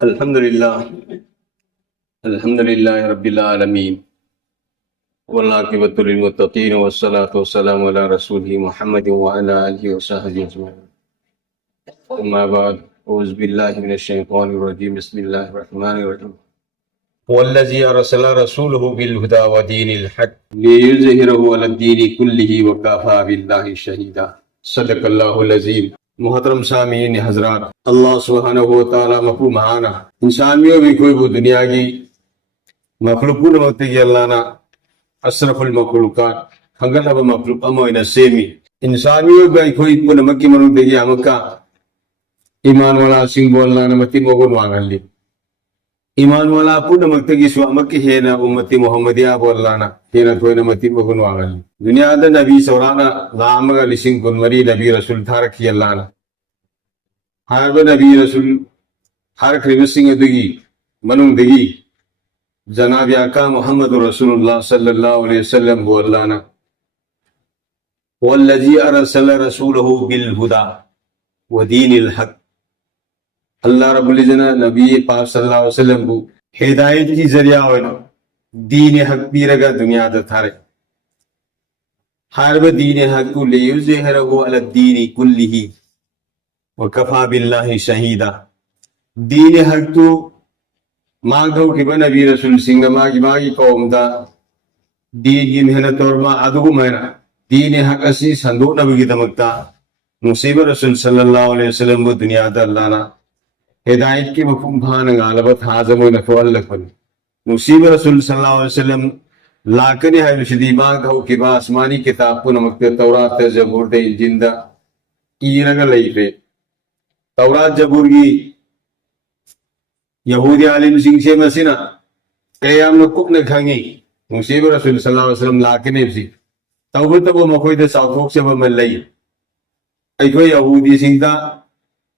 अल्हम्दुलिल्लाह अल्हम्दुलिल्लाहि रब्बिल आलमीन वल्लाकिबतुल मुत्तकीन वस्सलातु वस्सलामु अला रसूलिहि मुहम्मदिन व अला आलिहि व सहबिहि अजमईन। अम्मा बाद औज़ु बिल्लाहि मिनश शैतानिर रजीम बिस्मिल्लाहिर रहमानिर रहीम। वल्लज़ी अरसला रसूलहु बिल हुदा व दीनिल हक़ लियुज़हिरहु अलद्दीनि कुल्लिहि व कफ़ा बिल्लाहि शहीदा। सदक़ल्लाहुल अज़ीम। मोहतरम सामीन हजरात, अल्लाह सुब्हानहु व तआला मखलूक महाना इंसानियों भी कोई वो दुनिया की मखलूकुन मक्ति की अल्लाह ना अशरफुल मखलूकात हंगल अब मखलूक अमोइना सेमी इंसानियों भी कोई पुन मक्की मनु देगी अमका ईमान वाला सिंह बोलना न मती मोगन वांगली ईमान वाला पुन मक्ति की स्वा मक्की है ना उम्मती मोहम्मदिया बोलना ना है ना कोई न मती मोगन वांगली दुनिया दा नबी सौराना लामगा लिसिंग कुनवरी नबी रसूल थारक की अल्लाह ना हर नबी रसूल हर खरीबसिंग दुगी मनुंग देगी जनाब आका मोहम्मद रसूलुल्लाह सल्लल्लाहु अलैहि वसल्लम बोलना वल्लज़ी अरसल रसूलहु बिल हुदा व दीनिल हक़। अल्लाह रब्बुल इज़्ज़त नबी पाक सल्लल्लाहु अलैहि वसल्लम को हिदायत की जरिया हो दीन हक भी रगा दुनिया दा थारे हर व दीन हक को लियुज़हिरहु अलद्दीनि कुल्लिहि व कफ़ा बिल्लाहि शहीदा। दीन हक तो मांगो कि नबी रसूल सिंह मागी कौम दा दीन की मेहनत और मा अदुगु मैना दीन हक असी संदो नबी दमकता मुसीब रसूल सल्लल्लाहु अलैहि वसल्लम वो दुनिया दा अल्लाह ना हिदायत की मफहूम भान गालबत हाज़म व नफ़अल लखन मुसीब रसूल सल्लल्लाहु अलैहि वसल्लम लाकने है रुशदी मांगो कि बा आसमानी किताब को नमकते तौरात ज़बूर दे इंजील दा ईरगा लईफे तौरात ज़बूर की यहूदी आलिम सिंह से मसीना कयाम न कुक न खांगी मुसीब रसूल सल्लल्लाहु अलैहि वसल्लम लाकने भी तब तब वो मखोई दे साउथोक से वो मिल रही ऐको यहूदी सिंह दा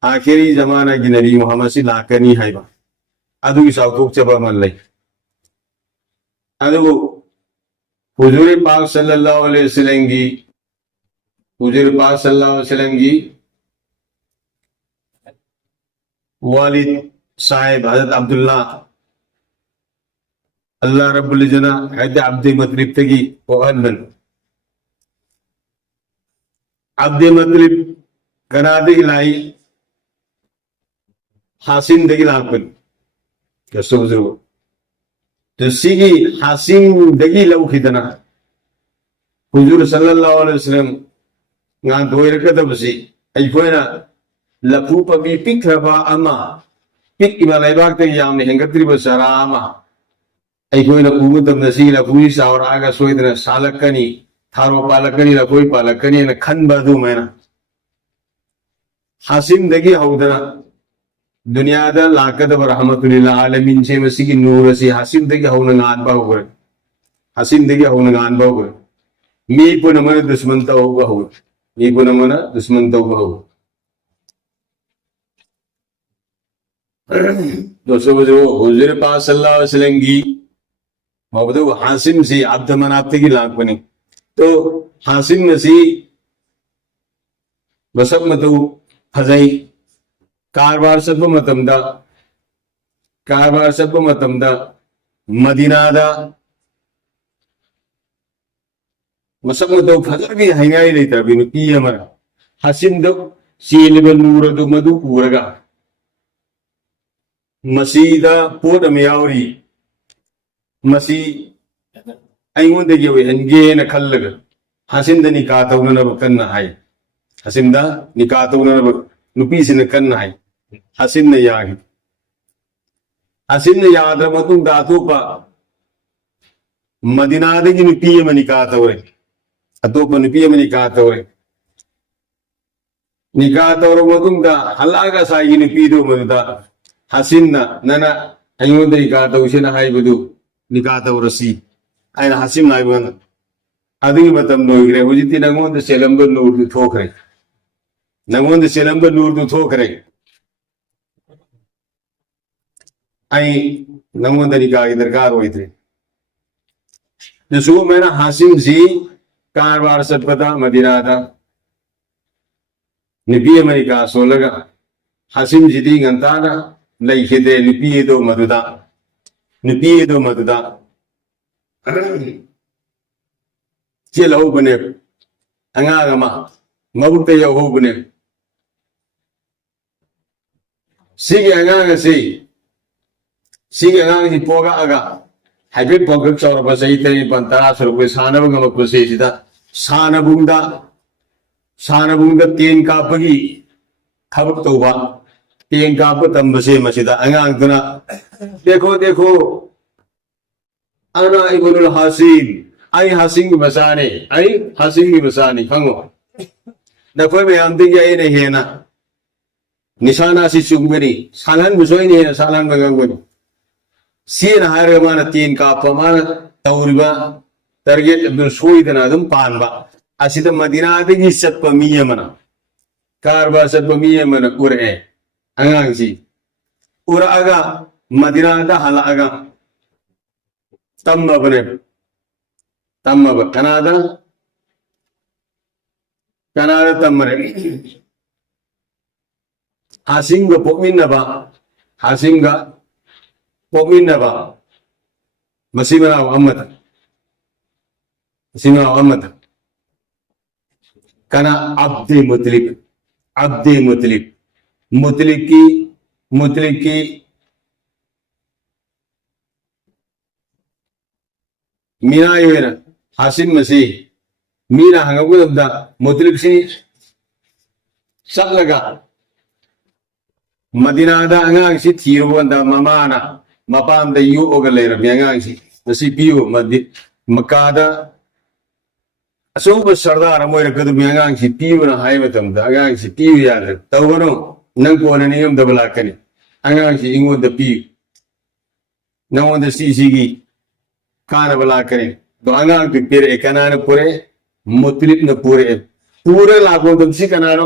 आखिरी जमाना की नबी मोहम्मद से लाकनी है बा अदु की साउथोक से वो मिल रही अदु हुजूर पाक सल्लल्लाहु अलैहि वसल्लम की हुजूर पाक सल्लल्लाहु अलैहि वसल्लम की वालिद साहिब हजरत अब्दुल्ला अल्लाह रब्बुल इज़्ज़त हद अब्द मतलिब तगी वहनन अब्द मतलिब कनादे लाई हासिम दगी लापन कैसे बुजुर्ग तो सीगी हासिम दगी लव खिदना हुजूर सल्लल्लाहु अलैहि वसल्लम ngan doir ka da basi ai koina lapu pa bi pikraba ama pik ibalai bak te yam ne hengatri ba sarama ai koina umudam nasi la puri saur aga soidna salakani tharo palakani la koi palakani na khan badu mena hasim dagi haudana दुनिया दा लाकत व रहमतुल्लिल आलमीन से मसी की नूर से हासिम दगी हाउन गान बा होगर हासिम दगी हाउन गान बा होगर मी पुन मन दुश्मन ता होगा हो मी पुन मन दुश्मन ता होगा हो दोस्तों जो हुजूर पाक सल्लल्लाहु अलैहि वसल्लम की मबदू हासिम से अब्द मनाते की लाख बने तो हासिम मसी बसब मतु फजाई कारबार सब मतमदा मदीना दा मसक मतु फजर भी हंगाई लेता बिनु की हमारा हासिम दो सील बल नूर दो मधु पूरगा मसीदा पोड मियावरी मसी अयुन दे ये हंगे न खल्लग हासिम द निकात उन न बकन है हासिम द निकात उन न नुपी से न कन है हासिम ने याद मतु दातु पा मदीना दे की नुपी में निकात हो अतो पर नुपी में निकात हो निकात और मतु दा हलागा साई नुपी दो मदुदा हासिम ना नना अयुन दे निकात उसे न है बदु निकात और रसी आयन हासिम ना बन अदि मतम नोइरे हुजिति नंगों दे सेलम ब नूर दु ठोकरे नंगों दे सेलम ब नूर दु ठोकरे आई नंगों दे निकाह की दरकार होई थे नसुओ मेरा हासिम जी कारबार सदपता मदीना था नबी अमेरिका सोलगा हासिम जिदी गंताना ꯂꯩꯈꯤꯗ꯭ꯔꯦ ꯅꯨꯄꯤꯗꯣ ꯃꯗꯨꯗ ꯆꯦꯜꯍꯧꯕꯅꯦ ꯑꯉꯥꯡ ꯑꯃ ꯃꯕꯨꯛꯇ ꯌꯧꯍꯧꯕꯅꯦ ꯁꯤꯒꯤ ꯑꯉꯥꯡꯁꯤ ꯄꯣꯛꯂꯛꯑꯒ ꯍꯥꯏꯐꯦꯠ ꯄꯣꯡꯈꯛ ꯆꯥꯎꯔꯛꯄ ꯆꯍꯤ 9-10 ꯁꯨꯔꯛꯄ ꯁꯥꯟꯅꯕ ꯉꯝꯃꯛꯄ ꯁꯤꯗ ꯁꯥꯟꯅꯕꯨꯡꯗ ꯇꯦꯟ ꯀꯥꯞꯄꯒꯤ थबक तौबा तें काप तंबसे मसीदा अंगांगदुना देखो अना इबनुल हासिम आई हासिम की मसानी खंगो नखोय में आमते क्या ये नहीं है ना निशाना सी चुंगनी सालन बुझोई नहीं है सालन बगंगनी सीन हार माना तें काप माना तौरिबा टारगेट अब्दुल सोईदना अदुम पानबा असिदा मदीना आदि सत्प मियमना कारबा सत्प मियमना उरे अंगांगसी उरागा मदीना दा हलागा तम्मा बने कनादा तम्मरे हासिंगा पोमिनबा मसीमना अहमद कना अब्दे मुतलिब की मीना योना हासिम मसी मीना हंगबुदा मुतलिब सी चलगा मदीनादा अंगांगसी थीरुबंदा ममाना मपामदा युओगा लेरबि अंगांगसी मसी पियो मकादा असोब सरदार मोयर कदुबि अंगांगसी पियोना हाइबतमदा अंगांगसी पियो यादर तवनो नंग कोना नियम दबला कनी अंगांगसी इंगोंदा पियो नंगोंदा सीसीगी काना बला करे तो अंगांग पिपेरे कनाना पुरे मुतलिब न पूरे लागो तम सी कनानो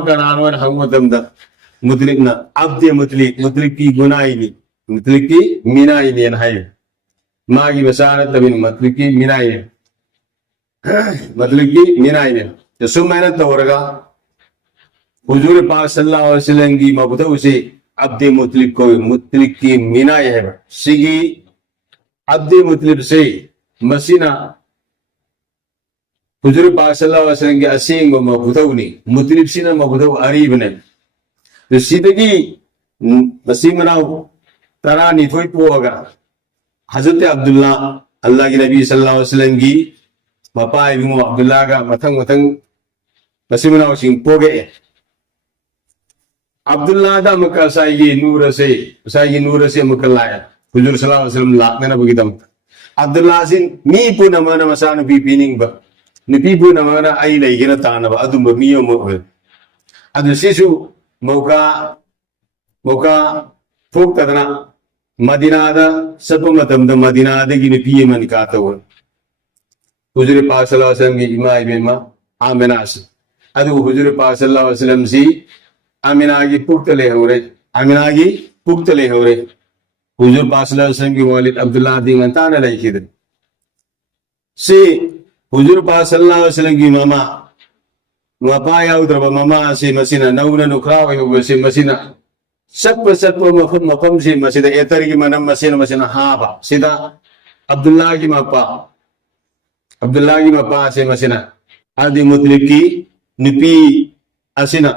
हंगोतमदा मुतलिब न अब्दे मुतलिब की गुनाइनी मुतलिब की मीनाइनी न हाय मागी बसाना तबिन मुतलिब की मीनाइनी तो सुमैना तवरगा हुजूर पाक सल्लल्लाहु अलैहि वसल्लम की मबदऊ से अब्दे मुतलिब को मुतलिब की मीनाई है सिगी अब्दे मुतलिब से मसीना हुजूर पाक सल्लल्लाहु अलैहि वसल्लम के असींग मबदऊ ने मुतलिब सिना मबदऊ अरीब ने तो सीधगी मसीमना तरा निथोई पोगा हजरत अब्दुल्ला अल्लाह के नबी सल्लल्लाहु अलैहि वसल्लम की मपा इबनु अब्दुल्ला का मथंग मसीमना सिंह पोगे अब्दुल्ला दा मका साई नूर से मकलाया हुजूर सल्लल्लाहु अलैहि वसल्लम लाकना बगिदम अब्दुल्ला सिन मी पुना mana masana bi pining ba ni pi puna mana ai lai gina tana ba adum ba miyo mo adu sisu mauka fok tadana madina da sabu matam da madina da gini piye man ka to हुजूर पाक सल्लल्लाहु अलैहि वसल्लम की इमा इबेमा आमिना से adu हुजूर पाक सल्लल्लाहु अलैहि वसल्लम सी आमिना की पुक्तले होरे हुजूर पाक सल्लल्लाहु अलैहि वसल्लम की वालिद अब्दुल्ला दिन अंताना लाइकिद से हुजूर पाक सल्लल्लाहु अलैहि वसल्लम की मामा वपाया उद्रब मामा से मसीना नौना नुखरा हो से मसीना सत्प मफम से मसीदा एतर की मनम मसीना हाबा सीधा अब्दुल्ला की मपा से मसीना आदि मुतलिब की निपी असीना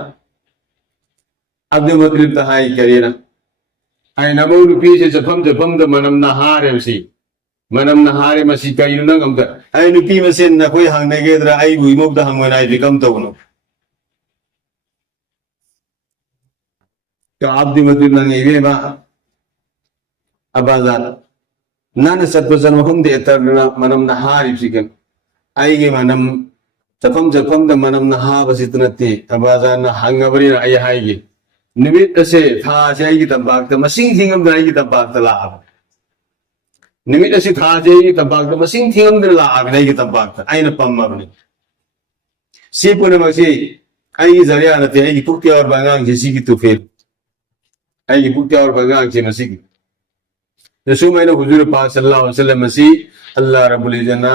अब्दुल मुतलिब तहाई करेना आई नमो निपी से जफम द मनम नहारे मसी का युनंग अमदा आई निपी मसीन न कोई हंग नेगेद्रा आई बुइमोक द हंग वनाई बिकम तवनो तो अब्दुल मुतलिब न नेगे बा अबाजान नान सत्पसन मखम दे तरना मनम नहारी सिकन आई के मनम जफम द मनम नहा बसितनते अबाजान हंगबरी आई हाईगे निमित से था जाएगी तंबाक त मसिंग थिंगम जाएगी तंबाक त लाब निमित से था जाएगी तंबाक त मसिंग थिंगम द लाब नहीं तंबाक त आइन पम्मा बने सी पुने मसी आई जरिया नते आई पुक्ति और बांगांग जिसी की तुफेल आई पुक्ति और बांगांग जे मसी रसूल मैंने हुजूर पाक सल्लल्लाहु अलैहि वसल्लम मसी अल्लाह रब्बुल इज्जत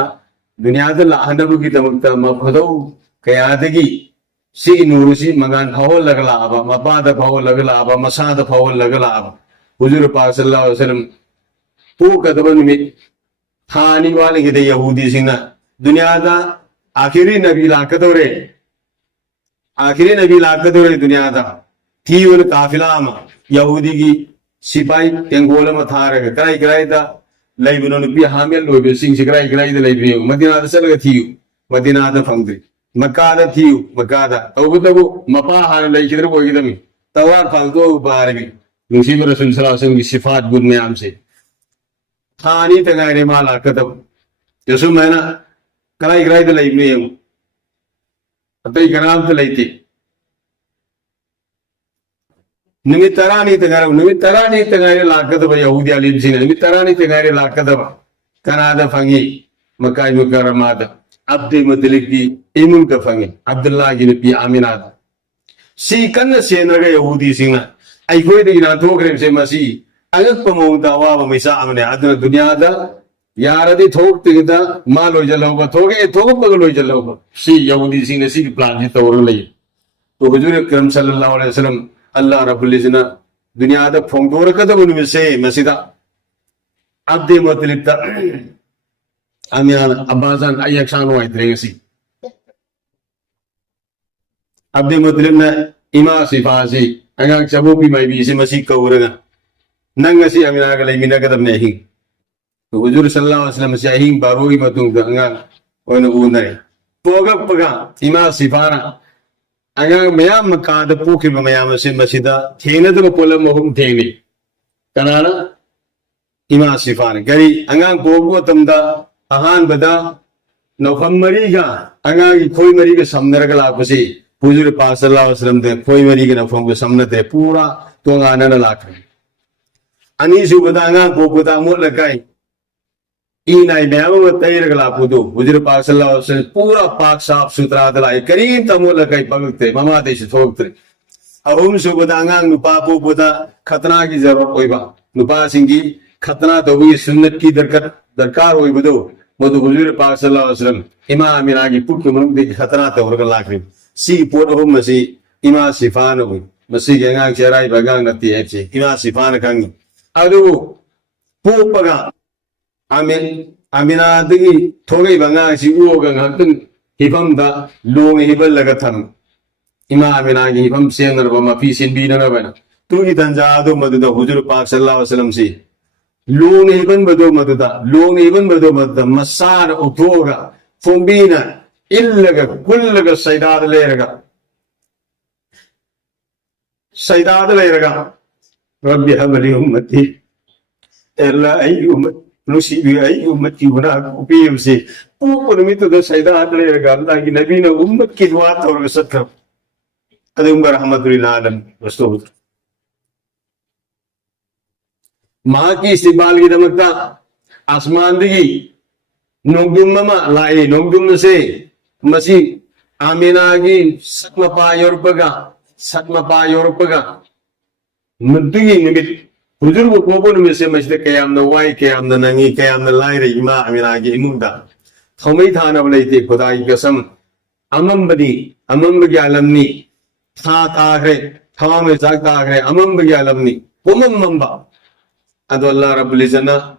दुनिया द लाहनबु की तमक्ता मखदौ कयादगी सी नूरुसी मगान फावल लगला आबा मपाद फावल लगला आबा मसाद फावल लगला आबा हुजूर पाक सल्लल्लाहु अलैहि वसल्लम पोकदब निमित थानी वाले गिदे यहूदी सिंह दुनिया दा आखिरी नबी लाकदोरे दुनिया दा थी उन काफिला में यहूदी की सिपाही तेंगोल में था रहे कराई कराई दा लाई बिनो नबी हामिल लोग सिंह से कराई दा लाई बिनो मदीना दा चल थी मदीना दा फंगदी मक्का दा थी मक्का दा तब मपा हाल लाई किधर वो इधर में तवार फालतू बाहर में नसीब रसूल सल्लल्लाहु अलैहि वसल्लम की सिफात गुण में आम से थानी तंगारे माला कदम यसु मैंने कराई दा लाई बिनो अतई कराम तो लाइती निमित्तरानी तंगारे लाकदब यहूदी अलीम सिंह निमित्तरानी तंगारे लाकदब कनादा फंगी मक्का मुकर्रमाद अब्दे मुतलिक की इमुन का फंगी अब्दुल्लाह की नबी आमिना सी कन्न सेनरगा यहूदी सिंह अखोई दगी नाथोखरे से मसी अगक पमोंग दावा मिसा अमने अदन दुनिया दा यारदी थोक तिगदा मा लोय जलोगा थोगे थोक पग लोय जलोगा सी यहूदी सिंह ने सी प्लान जी तौर लई तो हुजूर अकरम सल्लल्लाहु अलैहि वसल्लम अल्लाह रब्बुल इज़्ज़त दुनिया दा फोंदोर कदब उनसे मसीदा अब्दे मुतलिब दा अमियान अब्बाजान अयक्सान वाई द्रेंगसी अब्दे मुतलिब ने इमा सिफासी अंगा चबो भी मैं भी इसे मसी कौरगा नंगसी अमिना का लई मिना कदब नहीं तो हुजूर सल्लल्लाहु अलैहि वसल्लम से अहिंग बारोगी मतुंग अंगा ओन उनरे पोगा पगा इमा सिफाना अंगा मयाम मकाद पोखि मयाम से मसीदा थेने तो पोला मोहम थेने कनाना इमा सिफान गरी अंगा पोगो तमदा अहान बदा नौफम मरीगा अंगा की खोई मरी के समनर का लापसी हुजूर पाक सल्लल्लाहु अलैहि वसल्लम दे खोई मरी के नौफम के समनते पूरा तो अंगा न लाख अनीसु बदा अंगा पोगोता मोल लगाई इनाई मैम तैर गला पुदु हुजूर पाक सल्लल्लाहु अलैहि वसल्लम पूरा पाक साफ सुथरा दलाई करीम तमो लकाई पगते ममा देश थोकते अहुम सुबदांगा नुपा पो बुदा खतना की जरूरत होइबा नुपा सिंगी खतना तो भी सुन्नत की दरकार होई बदो मधु हुजूर पाक सल्लल्लाहु अलैहि वसल्लम इमा अमीना की पुक मन दे खतना तो रग लाखरी सी पोट हो मसी इमा सिफान हो मसी गेंगा चराई बगांग नती है इमा सिफान कंग अदु पोपगा आमिन आमिना दगी थोगई बंगा सी उगा ngantun hifam da long hibal laga tham ima amina gi hifam senar ba mafi sin bi na bana tu gi tanja do madu da huzur pak sallallahu alaihi wasallam si long hiban bado madu da masar utoga fombina illaga kullaga saydad leeraga rabbi habli ummati illa ay ummati Nusibi ay ummat ki buna upiyam se pupur mitu da sayda adle Allah ki nabi na ummat ki dua taur sakka adum rahmatul alam wastu माँ की इस्तेमाल की दमकता आसमान दिगी नोगदुम mama लाई नोगदुम से मसी Amina की सकमपा यूरोपगा मुद्दी निमित हुजूर को कोबन में से मस्जिद कयाम न वाई कयाम न नंगी कयाम न लाई रे इमा अमीना की इमुंदा थमै थाना बलैते खुदा की कसम अमम बगी आलमनी था ताखरे थवा में जाग ताखरे अमम बगी आलमनी कोमम मंबा अदो अल्लाह रब्बुल इज़्ज़त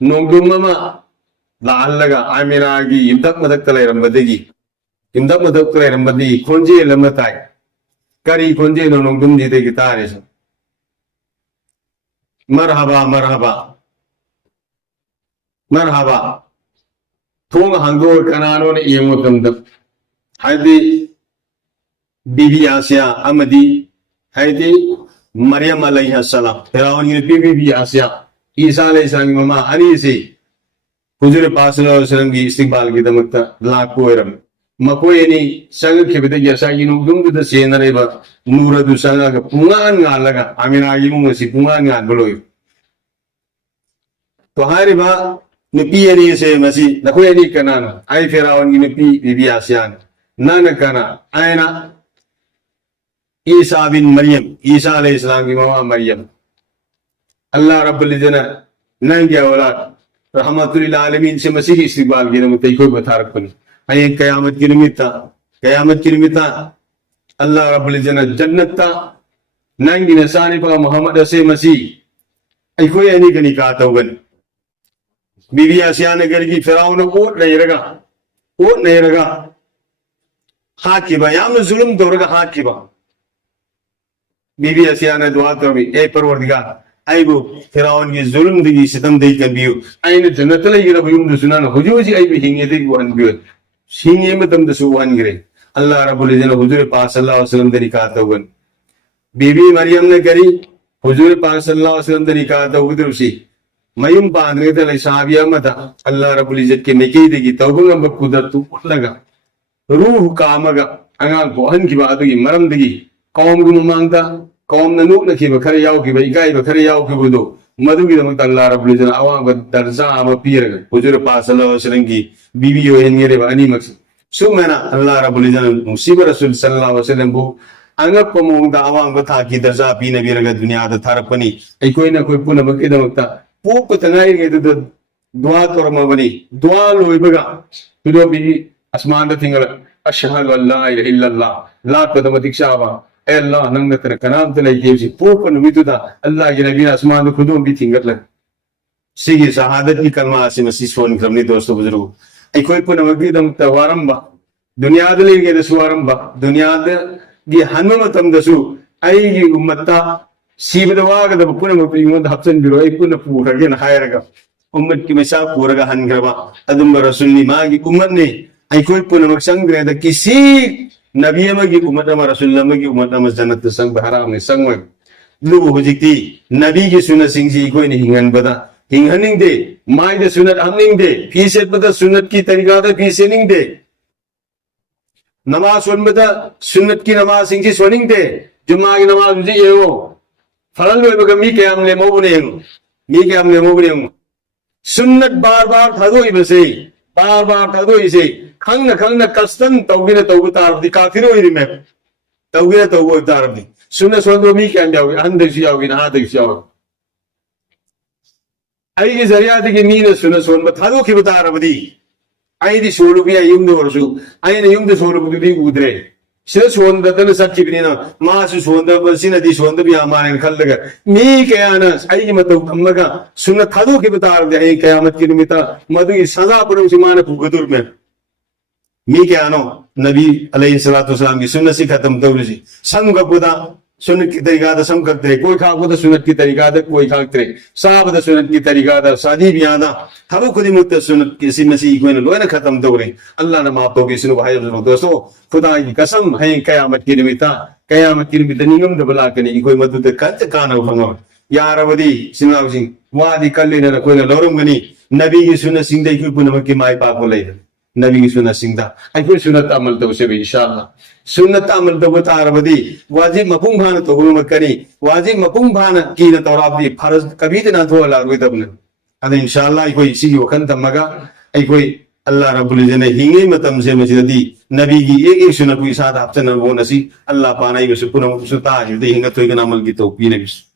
नोंगदुम ममा लाअल्लगा अमीना की इमदक मदक तले रंबदगी खोंजे लमताई करी खोंजे नोंगदुम जीते की तारे से मरहबा थोंग हांगो कनानो ने येमो तमदम हायदी बीबी आसिया अमदी हायदी मरियम अलैहिस्सलाम फिरौन की बीबी आसिया ईसा अलैहिस्सलाम की ममा अनी से हुजूर पाक सल्लल्लाहु अलैहि वसल्लम की इस्तिकबाल की दमकता लाको एरम मकोयनी संग खेबते यसा की नुगदुम द सेनरेबा नूरा दु संग का पुंगान गालगा अमीना की मुंग से पुंगान गाल बलोय तो हारे बा नपी एनी से मसी नकोयनी कनाना आई फिरौन की नपी बीबी आसिया नाना कना आयना ईसा बिन मरियम ईसा अलैहिस्सलाम की ममा मरियम अल्लाह रब्बुल इज़्ज़त नंगे औलाद रहमतुल आलमीन से मसीह की इस्तिकबाल की नमत कोई बता रखनी अये कयामत की निमित्ता अल्लाह रब्बुल इज़्ज़त जन्नत ता नंगी नसानी पा मोहम्मद से मसीह ꯑꯩꯈꯣꯏ ꯑꯅꯤꯒ ꯅꯤꯀꯥ ꯇꯧꯒꯅꯤ ꯕꯤꯕꯤ ꯑꯁꯤꯌꯥꯅ ꯀꯔꯤꯒꯤ ꯐꯤꯔꯥꯎꯅ ꯑꯣꯠ ꯅꯩꯔꯒ ꯍꯥꯠꯈꯤꯕ ꯌꯥꯝꯅ ꯖꯨꯂꯨꯝ ꯇꯧꯔꯒ ꯍꯥꯠꯈꯤꯕ ꯕꯤꯕꯤ ꯑꯁꯤꯌꯥꯅ ꯗꯨआ ꯇꯧꯔꯝꯃꯤ ꯑꯦ ꯄꯔꯋꯔꯗꯤꯒꯥꯔ ꯑꯩꯕꯨ ꯐꯤꯔꯥꯎꯟꯒꯤ ꯖꯨꯂꯨꯝꯗꯒꯤ ꯁꯤꯇꯝꯗꯒꯤ ꯀꯟꯕꯤꯌꯨ ꯑꯩꯅ ꯖꯟꯅꯠꯇ ꯂꯩꯒꯗꯕ ꯌꯨꯝꯗꯨꯁꯨ ꯅꯪꯅ ꯍꯧꯖꯤꯛ ꯍꯧꯖꯤꯛ ꯑꯩꯕꯨ ꯍꯤꯡꯉꯦꯗꯒꯤ ꯎꯍꯟꯕꯤꯌꯨ ꯍꯤꯡꯉꯦ ꯃꯇꯝꯗꯁꯨ ꯎꯍꯟꯈ꯭ꯔꯦ ꯑꯜꯂꯥꯍ ꯔब्ꯕꯨꯜ ꯏzzat ꯍꯨꯖꯨꯔ ꯄꯥꯛ ꯁꯜꯂल्लाहु अलैहि वसल्लम निकाह तौगन बीबी मरियम ने करी हुजूर पाक सल्लल्लाहु अलैहि वसल्लम निकाह तौगदुसी मयुम पांद्रेदा लैसाबी अमदा अल्लाह रब्बुल इzzat के निकेदगी तौगंगम कुदरतु उलगा रूह कामगा अंगांग बोहन की बादगी मरमदगी कौम गु ममांगदा कौम न नुक नखिबा खरे यावखिबा इगाइबा खरे यावखिबदो मधुगी दमक अल्लाह रब्बुल इzzat अवांग दर्जा अमा पीरगा हुजूर पाक सल्लल्लाहु अलैहि वसल्लम की बीबी यो हेनगेरेबा अनीमक सुमना अल्लाह रब्बुल इzzat मुसीब रसूल सल्लल्लाहु अलैहि वसल्लम बु अंगप मोंगदा अवांग बथा की दर्जा पीनबीरगा दुनिया दा थारपनी अइकोइना कोइ पुनमक इदमकता पोप तंगाई गेदु दुआ करमबनी दुआ लोइबगा तुदो बी आसमान दा थिंगल अशहदु अल्ला इलाहा इल्लल्लाह ला कदमतिक शाबा ए अल्लाह नंग नतर कनाम तले जेबसी पोप नुमितुदा अल्लाह के नबी आसमान दा खुदो बी थिंगल सिगी शहादत की कलमा से मसी सोन क्रमनी दोस्तों बुजुर्ग अइकोइ पुनमक इदमकता वारंबा दुनिया दा लेगे दा सुवारंबा दुनिया दा गी हन्म मतम दसु अइगी उम्मता सीबदा वागदब पुनमक इमोद हप्सन बिरो अइ पुन पुरगे न हायरगा उम्मत की मिसा पुरगा हनग्रबा अदुम रसूलनी मागी उम्मत ने अइकोइ पुनमक संग्रे द किसी नबी अमगी उम्मत अमा रसूल अमगी उम्मत अमा जन्नत संग हराम ने संग लु हुजिकती नबी की सुन्नत सिंजी कोइ ने हिंगनबदा हिंगनिंगदे माइद सुन्नत हमनिंगदे फीसेबदा सुन्नत की तरीका दा फीसेनिंगदे नमाज सोनबदा सुन्नत की नमाज सिंजी सोनिंगदे जुम्मा की नमाज जी येओ फरल लोइबगा मी कयाम ले मोबने मी कयाम ले मोबने सुन्नत बार बार थादोइबसे बार बार थादोइसे खंगना कस्तन तौगिना तौगु तारबदी काफिरो इरिमे तौगिना तौगु तारबदी सुन्नत सोनदो मी कयाम यावि अंदसी यावि नादसी यावि अइगी जरियादगी मीना सुन्नत सोनबा थादोखिबा तारबदी अइदी सोलुबिया युमदो वरसु अइना युमदो सोलुबदी उद्रे सिदा सोनददन सच्चिबिना मासु सोनदब सिनदी सोनदब या माने खल्लगा मी कयाना अइगी मतौ थम्मगा सुन्नत थादोखिबा तारबदी अइ कयामत की निमित्ता मदुगी सजा पुरम सिमाना पुगदुर में मी कयानो नबी अलैहि सलातु वसलाम की सुन्नत से खत्म तौरसी संगबुदा सुन्नत की तरीका दा संकत्रे कोई खाबुदा सुन्नत की तरीका दा कोई खाक्त्रे साबदा सुन्नत की तरीका दा सादी बियादा थबु खुदी मुक्त सुन्नत की सिमसी कोइन लोयना खत्म तौरे अल्लाह ने माफ तौबी सुनु भाई दोस्तों खुदा की कसम है कयामत की निमित्ता निगम दबला कनी कोई मदुद कंत काना फंगो यारवदी सिनाउसिंग वादी कल्लेना कोइना लौरमगनी नबी की सुन्नत सिंगदे की पुनमक की माई पाको लेदा नबी की सुन्नत सिंगदा अइको सुन्नत अमल तौसे इंशाअल्लाह सुन्नत अमल तौबा तारबदी वाजिब मपुंग भाना तौबा मकनी वाजिब मपुंग भाना की न तौराबदी फर्ज कभी तना थोला रोइदबन अद इंशाअल्लाह अइको इसी वखन तमगा अइको अल्लाह रब्बुल इज्जत ने हिंगे मतम से मजिदी नबी की एक सुन्नत को साथ हफ्ते न वो नसी अल्लाह पाना ही पुनम सुता हिंगा तो अमल की तौफीक नबी